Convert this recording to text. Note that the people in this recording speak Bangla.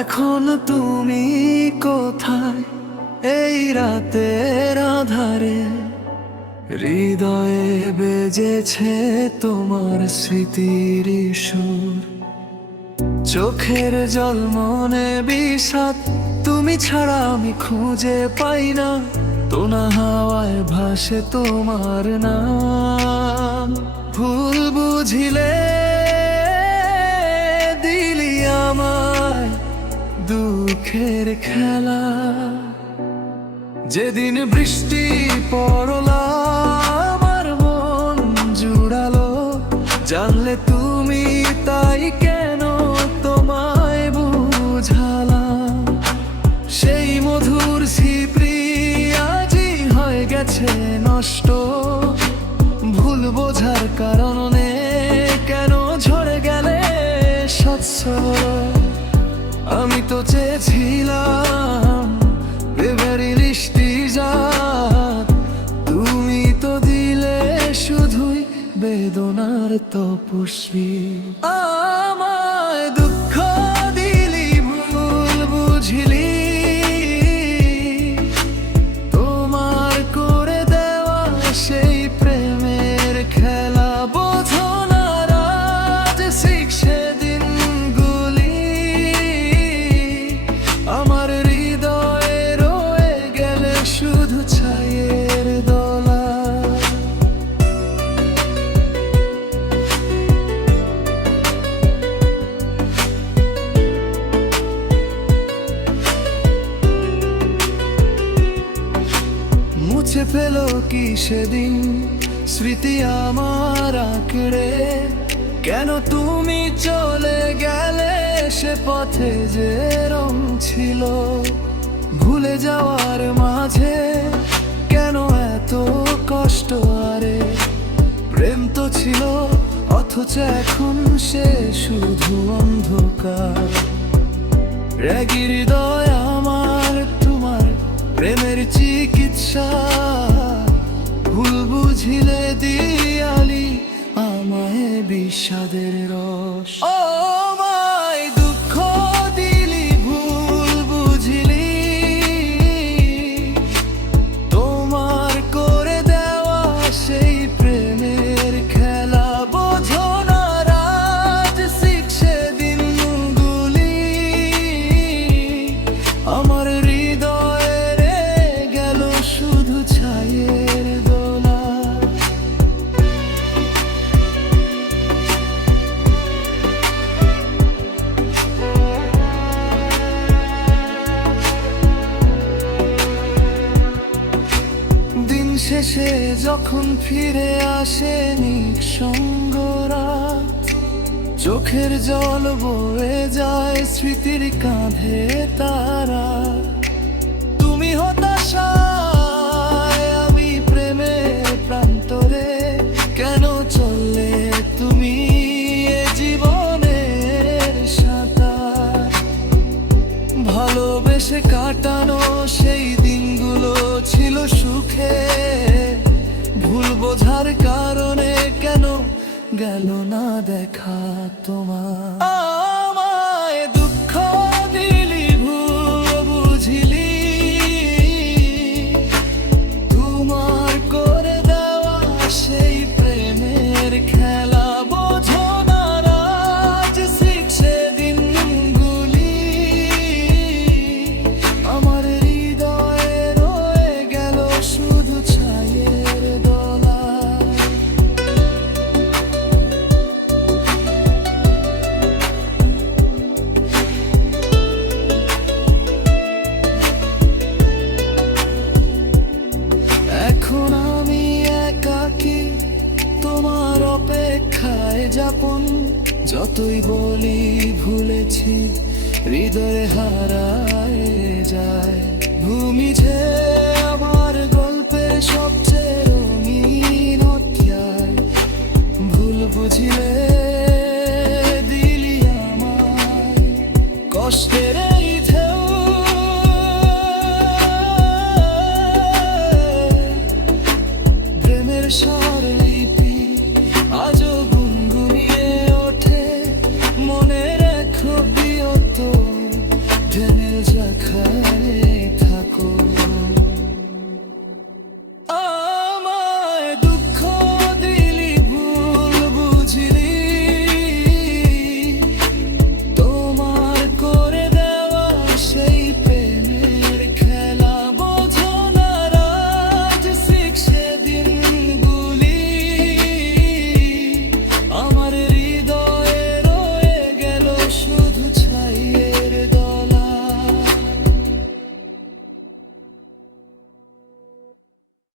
এখন তুমি কোথায় এই রাতের আধারে? হৃদয়ে বেজেছে তোমার স্মৃতির সুর, চোখের জল মনে বিষাদ, তুমি ছাড়া আমি খুঁজে পাই না। তোনা হাওয়ায় ভাসে তোমার নাম, ভুল বুঝিলে দিলি আমায় দুঃখের খেলা। যেদিন বৃষ্টি পড়লা আমার মন জুড়ালো, জানলে তুমি তাই কেন তোমায় বুঝালাম। সেই মধুর স্মৃতি আজই হয়ে গেছে নষ্ট, ভুল বোঝার কারণে কেন ঝরে গেলে স্বচ্ছ। আমি তো চেয়েছিলাম বেবারি লিষ্টি জাত, তুমি তো দিলে শুধুই বেদনার তপস্বী। আমায় দুঃখ দিলি, ভুল বুঝলি, তোমার করে দেওয়া সেই প্রেমের খেলা বোঝো না। রাজ শিখছে দিনগুলি, আমার হৃদয়ে রয়ে গেলে শুধু ছায়ের দোলা। মুছে ফেলো কি সেদিন স্মৃতি আমার আঁকড়ে? কেন তুমি চলে গেলে সে পথে যে রং ছিল? ভুলে যাওয়ার মাঝে কেন এত কষ্ট? আরে প্রেম তো ছিল, অথচ এখন সে শুধু অন্ধকার। রাগী হৃদয় আমার তোমার প্রেমের চিকিৎসা, ভুল বুঝিলে দিয়ালি আমায় বিষাদের রস। ও মায় দুঃখ দিলি, ভুল বুঝলি, তোমার করে দেওয়া সেই প্রেমের খেলা বোঝো না। রাজ শিখছে দিনগুলি, আমার হৃদয়ে গেল শুধু ছায়ের দোলা। দিন শেষে যখন ফিরে আসে নিঃসঙ্গ রাত, চোখের জল বয়ে যায় স্মৃতির কাঁধে তারা। তুমি হতাশায়, আমি প্রেমের প্রান্তরে, কেন চললে তুমি এ জীবনের সাঁতার? ভালোবেসে কাটানো সেই দিনগুলো ছিল সুখে, ভুল বোঝার কারণে কেন গেল না দেখা তোমার। আমায় দুঃখ দিলি, ভুল বুঝলি, তোমার করে দেওয়া সেই প্রেমের খেলা বোঝো না। রাজ শিখছে দিনগুলি, আমার হৃদয়ে রয়ে গেল শুধু ছায়ের দোলা। এখন আমি একাকী তোমার অপেক্ষায় যাপন, যতই বলি ভুলেছি হৃদয়ে হারায় যায়। ভূমি